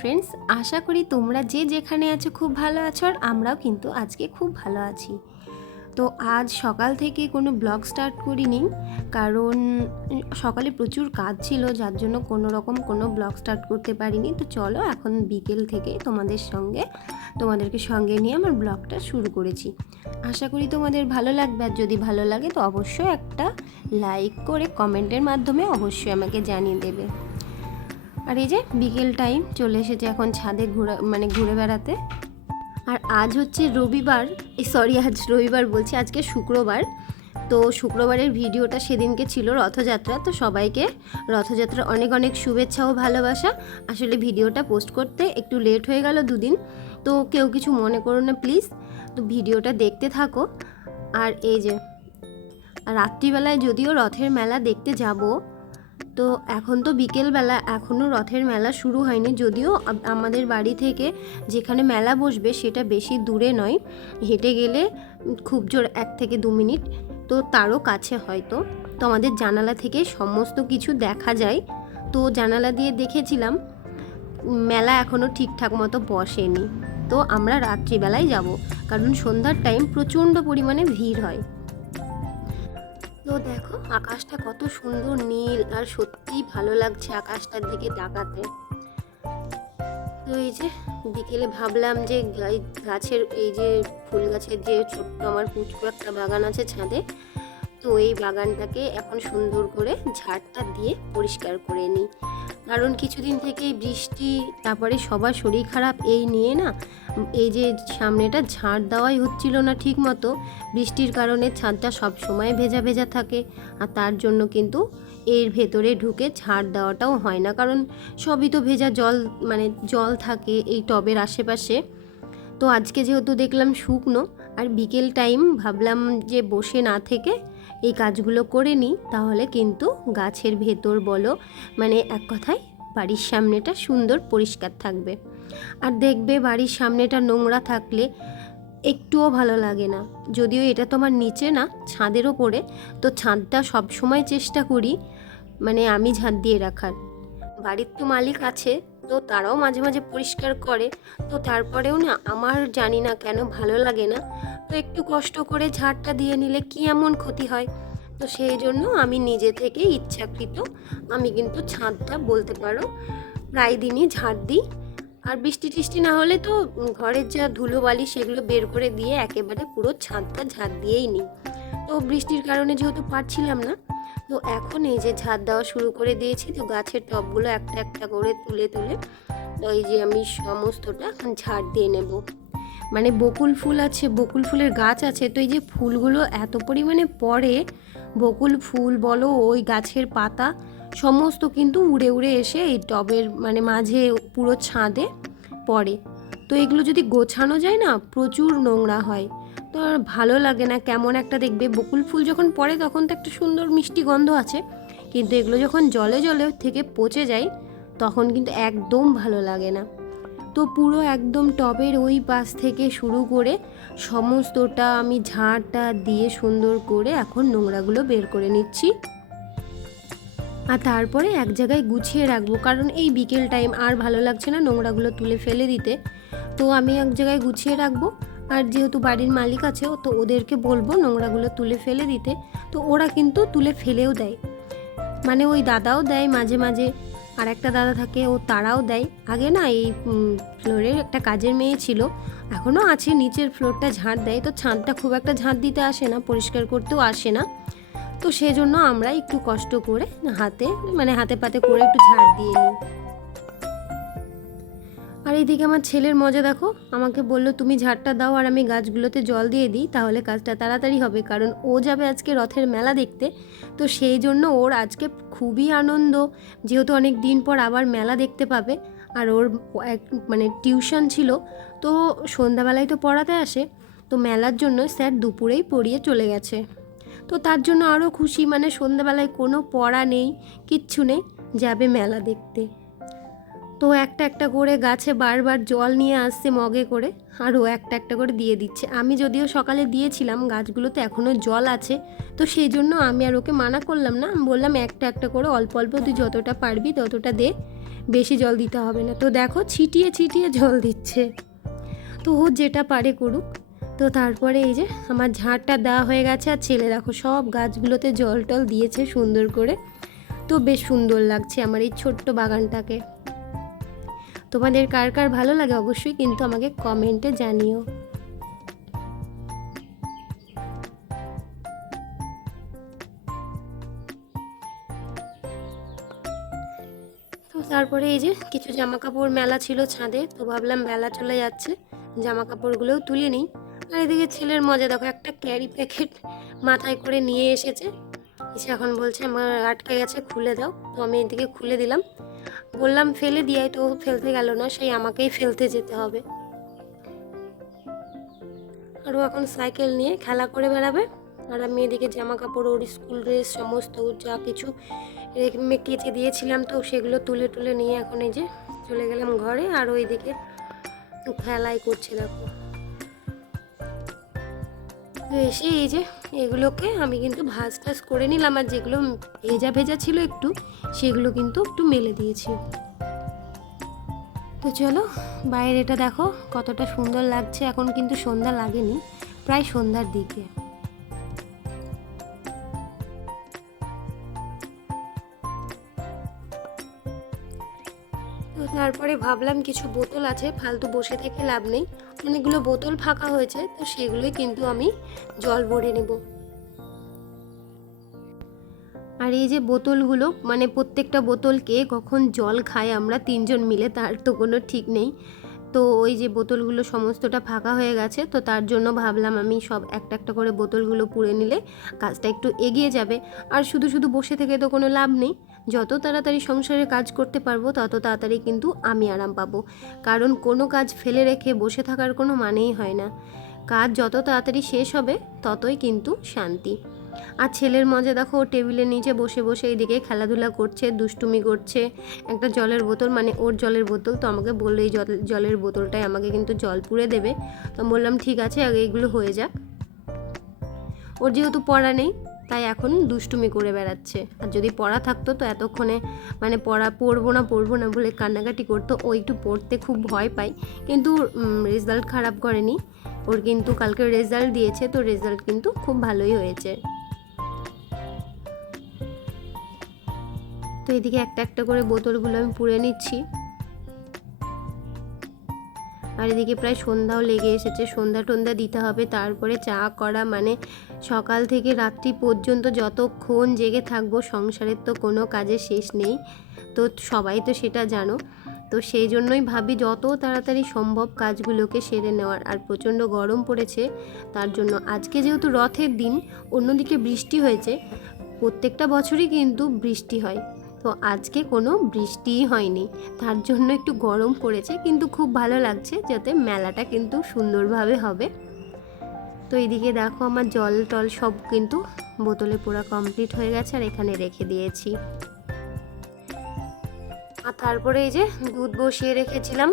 Friends আশা করি তোমরা যে যেখানে আছো খুব ভালো আছো আর আমরাও কিন্তু আজকে খুব ভালো আছি। তো আজ সকাল থেকে কোনো ব্লগ স্টার্ট করিনি, কারণ সকালে প্রচুর কাজ ছিল, যার জন্য কোনো রকম কোনো ব্লগ স্টার্ট করতে পারিনি। তো চলো এখন বিকেল থেকে তোমাদের সঙ্গে, তোমাদেরকে সঙ্গে নিয়ে আমার ব্লগটা শুরু করেছি। আশা করি তোমাদের ভালো লাগবে, আর যদি ভালো লাগে তো অবশ্যই একটা লাইক করে কমেন্টের মাধ্যমে অবশ্যই আমাকে জানিয়ে দেবে। আর এই যে বিকেল টাইম চলে এসেছে এখন ছাদে ঘুরে মানে ঘুরে বেড়াতে। আর আজ হচ্ছে রবিবার সরি, আজ রবিবার বলছি, আজকে শুক্রবার। তো শুক্রবারের ভিডিওটা সেদিনকে ছিল রথযাত্রা, তো সবাইকে রথযাত্রার অনেক অনেক শুভেচ্ছা ও ভালোবাসা। আসলে ভিডিওটা পোস্ট করতে একটু লেট হয়ে গেল দুদিন, তো কেউ কিছু মনে করো না প্লিজ। তো ভিডিওটা দেখতে থাকো। আর এই যে, রাত্রিবেলায় যদিও রথের মেলা দেখতে যাব তো এখন তো বিকেলবেলা এখনও রথের মেলা শুরু হয়নি, যদিও আমাদের বাড়ি থেকে যেখানে মেলা বসবে সেটা বেশি দূরে নয়। হেঁটে গেলে খুব জোর এক থেকে দু মিনিট, তো তারও কাছে হয়তো। তো আমাদের জানালা থেকে সমস্ত কিছু দেখা যায়। তো জানালা দিয়ে দেখেছিলাম, মেলা এখনও ঠিকঠাক মতো বসেনি। তো আমরা রাত্রিবেলায় যাব, কারণ সন্ধ্যার টাইম প্রচণ্ড পরিমাণে ভিড় হয়। তো দেখো, আকাশটা কত সুন্দর নীল আর সত্যিই ভালো লাগছে আকাশটার দিকে তাকাতে। তো এই যে বিকেলে ভাবলাম যে গাছের এই যে ফুল গাছের যে ছোট্ট আমার পুচকু একটা বাগান আছে ছাদে, তো এই বাগানটাকে এখন সুন্দর করে ঝাড়টা দিয়ে পরিষ্কার করে নিই। কারণ কিছুদিন থেকে বৃষ্টি, তারপরে সবার শরীর খারাপ, এই নিয়ে না, এই যে সামনেটা ঝাড় দেওয়াই হচ্ছিল না ঠিক মতো বৃষ্টির কারণে ছাদটা সব সময় ভেজা ভেজা থাকে। আর তার জন্য কিন্তু এর ভেতরে ঢুকে ঝাড় দেওয়াটাও হয় না। কারণ সবই তো ভেজা জল মানে জল থাকে এই টবের আশেপাশে। তো আজকে যেহেতু দেখলাম শুকনো, আর বিকেল টাইম ভাবলাম যে বসে না থেকে এই কাজগুলো করে নিই, তাহলে কিন্তু গাছের ভেতর বলো মানে এক কথায় বাড়ির সামনেটা সুন্দর পরিষ্কার থাকবে। আর দেখবে বাড়ির সামনেটা নোংরা থাকলে একটুও ভালো লাগে না। যদিও এটা তো আমার নিচে না, ছাদের ওপরে, তো ছাদটা সব সময় চেষ্টা করি মানে আমি ঝাঁট দিয়ে রাখার। বাড়ির তো মালিক আছে তো তারাও মাঝে মাঝে পরিষ্কার করে। তো তারপরেও না আমার জানি না কেন ভালো লাগে না। তো একটু কষ্ট করে ঝাড়টা দিয়ে নিলে কি এমন ক্ষতি হয়? তো সেই জন্য আমি নিজে থেকে ইচ্ছাকৃত আমি কিন্তু ছাদটা বলতে পারো প্রায় দিনই ঝাড় দিই। আর বৃষ্টি টিষ্টি না হলে তো ঘরের যা ধুলোবালি সেগুলো বের করে দিয়ে একেবারে পুরো ছাদটা ঝাড় দিয়েই নিই। তো বৃষ্টির কারণে যেহেতু পারছিলাম না তো এখন এই যে ঝাড় দেওয়া শুরু করে দিয়েছি, তো গাছের টবগুলো একটা একটা করে তুলে তুলে, তো এই যে আমি সমস্তটা ঝাড় দিয়ে নেব। মানে বকুল ফুল আছে, বকুল ফুলের গাছ আছে, তো এই যে ফুলগুলো এত পরিমাণে পড়ে, বকুল ফুল বলো, ওই গাছের পাতা, সমস্ত কিন্তু উড়ে উড়ে এসে এই টবের মানে মাঝে পুরো ছাদে পড়ে। তো এগুলো যদি গোছানো যায় না, প্রচুর নোংরা হয়। তো আর ভালো লাগে না কেমন একটা দেখবে। বকুল ফুল যখন পড়ে তখন তো একটা সুন্দর মিষ্টি গন্ধ আছে। কিন্তু এগুলো যখন জলে জলে থেকে পচে যায়, তখন কিন্তু একদম ভালো লাগে না। তো পুরো একদম টবের ওই পাশ থেকে শুরু করে সমস্তটা আমি ঝাড়টা দিয়ে সুন্দর করে এখন নোংরাগুলো বের করে নিচ্ছি। আর তারপরে এক জায়গায় গুছিয়ে রাখব, কারণ এই বিকেল টাইম আর ভালো লাগছে না নোংরাগুলো তুলে ফেলে দিতে। তো আমি এক জায়গায় গুছিয়ে রাখব। আর যেহেতু বাড়ির মালিক আছে, তো ওদেরকে বলব নোংরাগুলো তুলে ফেলে দিতে। তো ওরা কিন্তু তুলে ফেলেও দেয়। মানে ওই দাদাও দেয় মাঝে মাঝে, আর একটা দাদা থাকে, ও তারাও দেয়। আগে না এই ফ্লোরের একটা কাজের মেয়ে ছিল এখনও আছে, নিচের ফ্লোরটা ঝাঁট দেয়। তো ছাদটা খুব একটা ঝাঁট দিতে আসে না, পরিষ্কার করতেও আসে না। তো সেজন্য আমরা একটু কষ্ট করে হাতে মানে হাতে পাতে করে একটু ঝাড় দিয়ে নিই। আর এইদিকে আমার ছেলের মজা দেখো, আমাকে বলল, তুমি ঝাড়টা দাও আর আমি গাছগুলোতে জল দিয়ে দিই, তাহলে কাজটা তাড়াতাড়ি হবে। কারণ ও যাবে আজকে রথের মেলা দেখতে, তো সেই জন্য ওর আজকে খুবই আনন্দ। যেহেতু অনেক দিন পর আবার মেলা দেখতে পাবে, আর ওর এক মানে টিউশন ছিল, তো সন্ধ্যাবেলায় তো পড়াতে আসে, তো মেলার জন্য স্যার দুপুরেই পড়িয়ে চলে গেছে। তো তার জন্য আরও খুশি মানে সন্ধ্যাবেলায় কোনো পড়া নেই, কিচ্ছু নেই, যাবে মেলা দেখতে। তো একটা একটা করে গাছে বারবার জল নিয়ে আসছে মগে করে, আর ও একটা একটা করে দিয়ে দিচ্ছে। আমি যদিও সকালে দিয়েছিলাম, গাছগুলোতে এখনও জল আছে, তো সেই জন্য আমি আর ওকে মানা করলাম না। আমি বললাম, একটা একটা করে অল্প অল্প তুই যতটা পারবি ততটা দে, বেশি জল দিতে হবে না। তো দেখো, ছিটিয়ে ছিটিয়ে জল দিচ্ছে। তো ও যেটা পারে করুক। তো তারপরে এই যে আমার ঝাড়টা দেওয়া হয়ে গেছে, আর ছেলে দেখো সব গাছগুলোতে জল টল দিয়েছে সুন্দর করে। তো বেশ সুন্দর লাগছে আমার এই ছোট্ট বাগানটাকে। তোমাদের কার কার ভালো লাগে অবশ্যই কিন্তু আমাকে কমেন্টে জানিও। তো তারপরে এই যে কিছু জামা কাপড় মেলা ছিল ছাদে, তো ভাবলাম বেলা চলে যাচ্ছে জামা কাপড়গুলোও তুলে নিই। আর এদিকে ছেলের মজা, দেখো একটা ক্যারি প্যাকেট মাথায় করে নিয়ে এসেছে। এসে এখন বলছে আমার আটকে গেছে, খুলে দাও। তো আমি এদিকে খুলে দিলাম। বললাম, ফেলে দিয়ে তো ফেলতে গেল না, সেই আমাকেই ফেলতে যেতে হবে। আর ও এখন সাইকেল নিয়ে খেলা করে বেড়াবে। আর আমি এদিকে জামা কাপড় ওর স্কুল ড্রেস, সমস্ত যা কিছু কেচে দিয়েছিলাম তো, সেগুলো তুলে তুলে নিয়ে এখন এই যে চলে গেলাম ঘরে। আর ওইদিকে খেলাই করছে, দেখো। তো এসে এই যে এগুলোকে আমি কিন্তু ভাজ টাজ করে নিলাম, আর যেগুলো ভেজা ভেজা ছিল একটু, সেগুলো কিন্তু একটু মেলে দিয়েছি। তো চলো, বাইরেটা দেখো কতটা সুন্দর লাগছে। এখন কিন্তু সন্ধ্যা লাগেনি, প্রায় সন্ধ্যার দিকে। তো তারপরে ভাবলাম কিছু বোতল আছে, ফালতু বসে থেকে লাভ নেই। অনেকগুলো বোতল ফাঁকা হয়েছে, তো সেগুলোই কিন্তু আমি জল ভরে নেব। আর এই যে বোতলগুলো মানে প্রত্যেকটা বোতলকে কখন জল খায় আমরা তিনজন মিলে, তার তো কোনো ঠিক নেই। তো ওই যে বোতলগুলো সমস্তটা ফাঁকা হয়ে গেছে, তো তার জন্য ভাবলাম আমি সব একটা একটা করে বোতলগুলো পুড়ে নিলে কাজটা একটু এগিয়ে যাবে। আর শুধু শুধু বসে থেকে তো কোনো লাভ নেই। যত তাড়াতাড়ি সংসারে কাজ করতে পারব, তত তাড়াতাড়ি কিন্তু আমি আরাম পাবো। কারণ কোনো কাজ ফেলে রেখে বসে থাকার কোনো মানেই হয় না। কাজ যত তাড়াতাড়ি শেষ হবে, ততই কিন্তু শান্তি। আর ছেলের মজা দেখো ও টেবিলের নিচে বসে বসে এইদিকে খেলাধুলা করছে, দুষ্টুমি করছে। একটা জলের বোতল মানে ওর জলের বোতল, তো আমাকে বলল এই জল- জলের বোতলটাই আমাকে কিন্তু জল পুড়ে দেবে। তো বললাম, ঠিক আছে, আগে এগুলো হয়ে যাক। ওর যেহেতু পড়া নেই তাই এখন দুষ্টুমি করে বেড়াচ্ছে। আর যদি পড়া থাকতো তো এতক্ষণে মানে পড়া, পড়ব না পড়ব না বলে কান্নাকাটি করতো, ও একটু পড়তে খুব ভয় পায়। কিন্তু রেজাল্ট খারাপ করেনি। ওর কিন্তু কালকে রেজাল্ট দিয়েছে, তো রেজাল্ট কিন্তু খুব ভালোই হয়েছে। তো এদিকে একটা একটা করে বোতলগুলো আমি পুড়ে নিচ্ছি। আর এদিকে প্রায় সন্ধ্যাও লেগে এসেছে। সন্ধ্যা টন্ধা দিতে হবে। তারপরে চা করা মানে সকাল থেকে রাত্রি পর্যন্ত যতক্ষণ জেগে থাকব, সংসারের তো কোনো কাজের শেষ নেই। তো সবাই তো সেটা জানো। তো সেই জন্যই ভাবি যত তাড়াতাড়ি সম্ভব কাজগুলোকে সেরে নেওয়ার। আর প্রচণ্ড গরম পড়েছে, তার জন্য আজকে যেহেতু রথের দিন, অন্যদিকে বৃষ্টি হয়েছে, প্রত্যেকটা বছরই কিন্তু বৃষ্টি হয়। তো আজকে কোনো বৃষ্টিই হয়নি। তার জন্য একটু গরম পড়েছে, কিন্তু খুব ভালো লাগছে যাতে মেলাটা কিন্তু সুন্দরভাবে হবে। তো এইদিকে দেখো আমার জল টল সব কিন্তু বোতলে পুরো কমপ্লিট হয়ে গেছে আর এখানে রেখে দিয়েছি। আর তারপরে এই যে দুধ বসিয়ে রেখেছিলাম।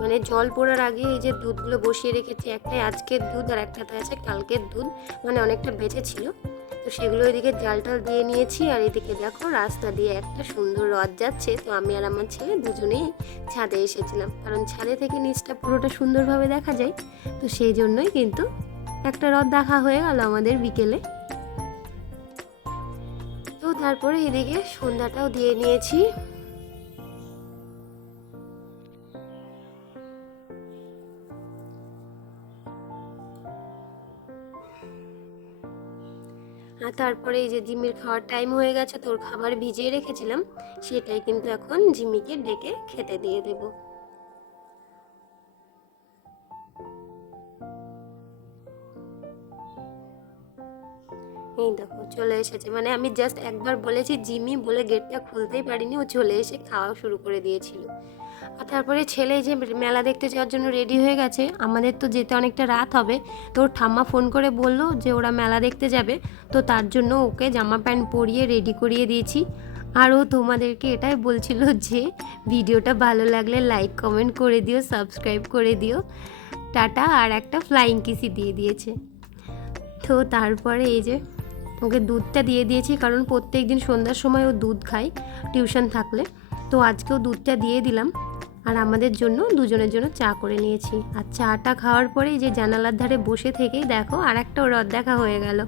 মানে জল পড়ার আগে এই যে দুধগুলো বসিয়ে রেখেছি, একটাই আজকের দুধ আর একটাতে আছে কালকের দুধ। মানে অনেকটা বেঁচে ছিল তো সেগুলো এদিকে জাল টাল দিয়ে নিয়েছি আর এদিকে দেখো রাস্তা দিয়ে একটা সুন্দর রথ যাচ্ছে। তো আমি আর আমার ছেলে দুজনেই ছাদে এসেছিলাম। কারণ ছাদে থেকে নিচটা পুরোটা সুন্দরভাবে দেখা যায়। তো সেই জন্যই কিন্তু একটা রথ দেখা হয়ে গেল আমাদের বিকেলে। তো তারপরে এদিকে সন্ধ্যাটাও দিয়ে নিয়েছি। আর তারপরে এই যে জিমির খাওয়ার টাইম হয়ে গেছে, তোর খাবার ভিজিয়ে রেখেছিলাম, সেটাই কিন্তু এখন জিমিকে ডেকে খেতে দিয়ে দেব। এই দেখো, চলে এসেছে। মানে আমি জাস্ট একবার বলেছি জিমি বলে গেটটা খুলতেই পারিনি, ও চলে এসে খাওয়া শুরু করে দিয়েছিল। আর তারপরে ছেলে যে মেলা দেখতে যাওয়ার জন্য রেডি হয়ে গেছে। আমাদের তো যেতে অনেকটা রাত হবে। তো ওর ঠাম্মা ফোন করে বলল যে ওরা মেলা দেখতে যাবে। তো তার জন্য ওকে জামা প্যান্ট পরিয়ে রেডি করিয়ে দিয়েছি। আর ও তোমাদেরকে এটাই বলছিল যে ভিডিওটা ভালো লাগলে লাইক কমেন্ট করে দিও সাবস্ক্রাইব করে দিও। টাটা, আর একটা ফ্লাইং কিসি দিয়ে দিয়েছে। তো তারপরে এই যে ওকে দুধটা দিয়ে দিয়েছি, কারণ প্রত্যেক দিন সন্ধ্যার সময় ও দুধ খায় টিউশন থাকলে। তো আজকেও দুধটা দিয়ে দিলাম। আর আমাদের জন্য দুজনের জন্য চা করে নিয়েছি। আর চাটা খাওয়ার পরেই যে জানালার ধারে বসে থেকেই দেখো আর একটা রথ দেখা হয়ে গেল।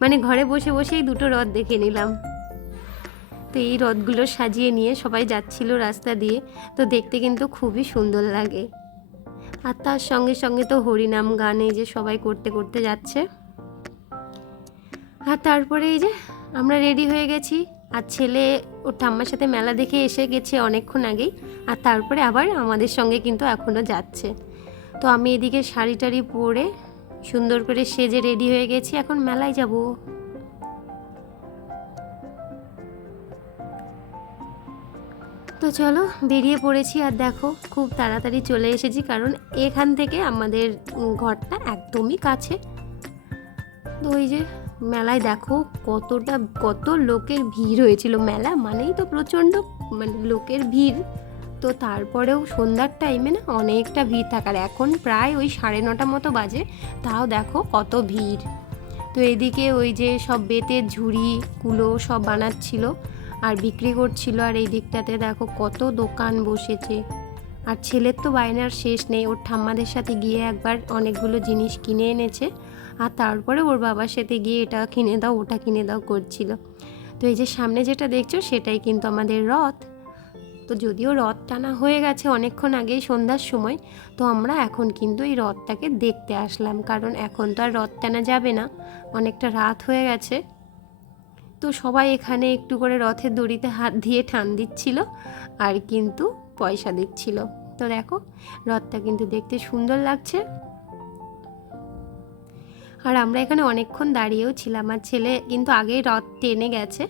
মানে ঘরে বসে বসেই দুটো রথ দেখে নিলাম। তো এই রথগুলো সাজিয়ে নিয়ে সবাই যাচ্ছিল রাস্তা দিয়ে। তো দেখতে কিন্তু খুবই সুন্দর লাগে। আর তার সঙ্গে সঙ্গে তো হরিনাম গানে যে সবাই করতে করতে যাচ্ছে। আর তারপরে এই যে আমরা রেডি হয়ে গেছি। আর ছেলে ওর ঠাম্মার সাথে মেলা দেখে এসে গেছে অনেকক্ষণ আগেই, আর তারপরে আবার আমাদের সঙ্গে কিন্তু এখনও যাচ্ছে। তো আমি এদিকে শাড়ি টাড়ি পরে সুন্দর করে সেজে রেডি হয়ে গেছি, এখন মেলায় যাব। তো চলো বেরিয়ে পড়েছি, আর দেখো খুব তাড়াতাড়ি চলে এসেছি, কারণ এখান থেকে আমাদের ঘরটা একদমই কাছে। তো ওই যে মেলায় দেখো কতটা, কত লোকের ভিড় হয়েছিল। মেলা মানেই তো প্রচণ্ড মানে লোকের ভিড়। তো তারপরেও সন্ধ্যার টাইমে না অনেকটা ভিড় থাকার এখন প্রায় ওই সাড়ে নটা মতো বাজে। তাও দেখো কত ভিড়। তো এদিকে ওই যে সব বেতের ঝুড়ি কুলো সব বানাচ্ছিল আর বিক্রি করছিল। আর এই দিকটাতে দেখো কত দোকান বসেছে। আর ছেলের তো বায়নার শেষ নেই। ওর ঠাম্মাদের সাথে গিয়ে একবার অনেকগুলো জিনিস কিনে এনেছে। আর তারপরে ওর বাবার সাথে গিয়ে এটা কিনে দাও, ওটা কিনে দাও করছিল। তো এই যে সামনে যেটা দেখছ, সেটাই কিন্তু আমাদের রথ। তো যদিও রথ টানা হয়ে গেছে অনেকক্ষণ আগেই সন্ধ্যার সময়, তো আমরা এখন কিন্তু এই রথটাকে দেখতে আসলাম। কারণ এখন তো আর রথ টানা যাবে না, অনেকটা রাত হয়ে গেছে। তো সবাই এখানে একটু করে রথের দড়িতে হাত দিয়ে টান দিচ্ছিল আর কিন্তু পয়সা দিচ্ছিল। তো দেখো, রথটা কিন্তু দেখতে সুন্দর লাগছে। আর আমরা এখানে অনেকক্ষণ দাঁড়িয়েও ছিলাম। আর ছেলে কিন্তু আগেই রথ টেনে গেছে,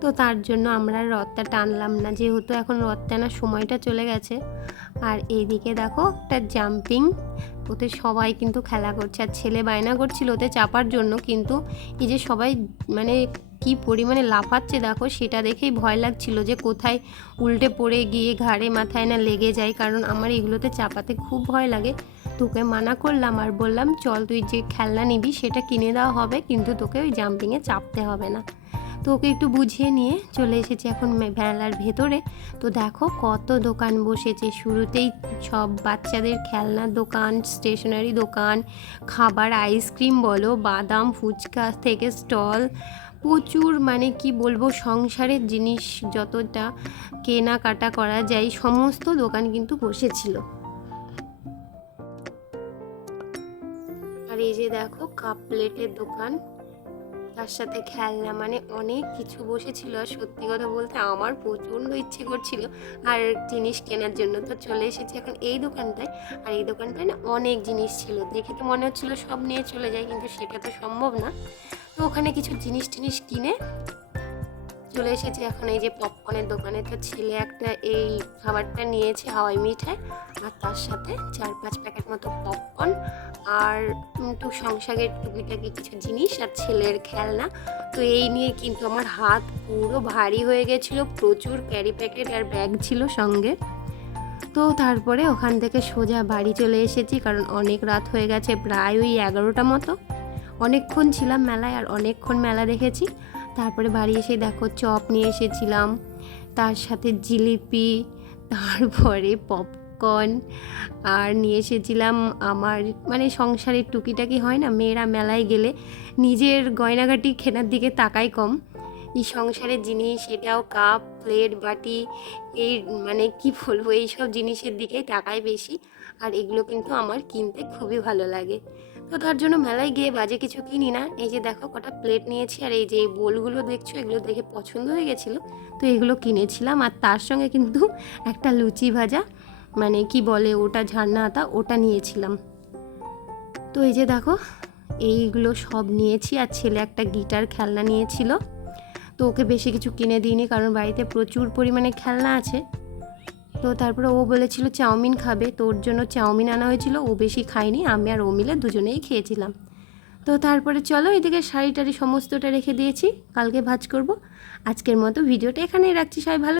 তো তার জন্য আমরা রথটা টানলাম না। যেহেতু এখন রথ টানার সময়টা চলে গেছে। আর এইদিকে দেখো একটা জাম্পিং ওতে সবাই কিন্তু খেলা করছে। আর ছেলে বায়না করছিল ওতে চাপার জন্য, কিন্তু এই যে সবাই মানে কি পরিমাণে লাফাচ্ছে দেখো, সেটা দেখেই ভয় লাগছিল যে কোথায় উল্টে পড়ে গিয়ে ঘাড়ে মাথায় না লেগে যায়। কারণ আমার এগুলোতে চাপাতে খুব ভয় লাগে। তোকে মানা করলাম আর বললাম, চল তুই যে খেলনা নিবি সেটা কিনে দেওয়া হবে, কিন্তু তোকে ওই জাম্পিংয়ে চাপতে হবে না। তো ওকে একটু বুঝিয়ে নিয়ে চলে এসেছি এখন মে- ভেলার ভেতরে। তো দেখো কত দোকান বসেছে। শুরুতেই সব বাচ্চাদের খেলনার দোকান স্টেশনারি দোকান, খাবার আইসক্রিম বলো, বাদাম, ফুচকা থেকে স্টল। প্রচুর মানে কি বলব, সংসারের জিনিস যতটা কেনাকাটা করা যায়, সমস্ত দোকান কিন্তু বসেছিল। এই যে দেখো, কাপ প্লেটের দোকান। তার সাথে খেলনা মানে অনেক কিছু বসেছিল। আর সত্যি কথা বলতে আমার প্রচণ্ড ইচ্ছে করছিল আর জিনিস কেনার জন্য। তো চলে এসেছি এখন এই দোকানটায়। আর এই দোকানটায় না অনেক জিনিস ছিল। দেখে তো মনে হচ্ছিল সব নিয়ে চলে যায় কিন্তু সেটা তো সম্ভব না। তো ওখানে কিছু জিনিস টিনিস কিনে চলে এসেছি এখন এই যে পপকর্নের দোকানে। তো ছেলে একটা এই খাবারটা নিয়েছে হাওয়াই মিঠাই, আর তার সাথে চার পাঁচ প্যাকেট মতো পপকর্ন আর একটু সংসারের টুকিটাকি কিছু জিনিস আর ছেলের খেলনা। তো এই নিয়ে কিন্তু আমার হাত পুরো ভারী হয়ে গেছিল, প্রচুর ক্যারি প্যাকেট আর ব্যাগ ছিল সঙ্গে। তো তারপরে ওখান থেকে সোজা বাড়ি চলে এসেছি, কারণ অনেক রাত হয়ে গেছে, প্রায় ওই এগারোটা মতো। অনেকক্ষণ ছিলাম মেলায় আর অনেকক্ষণ মেলা দেখেছি। তারপরে বাড়ি এসে দেখো চপ নিয়ে এসেছিলাম, তার সাথে জিলিপি, তারপরে পপকর্ন আর নিয়ে এসেছিলাম আমার মানে সংসারের টুকিটাকি হয় না, মেয়েরা মেলায় গেলে নিজের গয়নাগাটি কেনার দিকে তাকাই কম। এই সংসারের জিনিস, এটাও কাপ, প্লেট, বাটি, এই মানে কি বলব, এইসব জিনিসের দিকেই তাকাই বেশি, আর এগুলো কিন্তু আমার কিনতে খুবই ভালো লাগে। তো তার জন্য মেলায় গিয়ে বাজে কিছু কিনি না। এই যে দেখো কটা প্লেট নিয়েছি আর এই যে বোলগুলো দেখছ, এগুলো দেখে পছন্দ হয়ে গেছিল। তো এগুলো কিনেছিলাম আর তার সঙ্গে কিন্তু একটা লুচি ভাজা মানে কি বলে ওটা ঝান্না আতা ওটা নিয়েছিলাম। তো এই যে দেখো, এইগুলো সব নিয়েছি আর ছেলে একটা গিটার খেলনা নিয়েছিল। তো ওকে বেশি কিছু কিনে দিইনি কারণ বাড়িতে প্রচুর পরিমাণে খেলনা আছে। তো তারপরে ও বলেছিল, চাউমিন খাবে, তোর জন্য চাউমিন আনা হয়েছিল, ও বেশি খায়নি, আমি আর ও মিলে দুজনেই খেয়েছিলাম। তো তারপরে চলো এদিকে শাড়ি টাড়ি সমস্তটা রেখে দিয়েছি, কালকে ভাজ করব। আজকের মতো ভিডিওটা এখানেই রাখছি, সবাই ভালো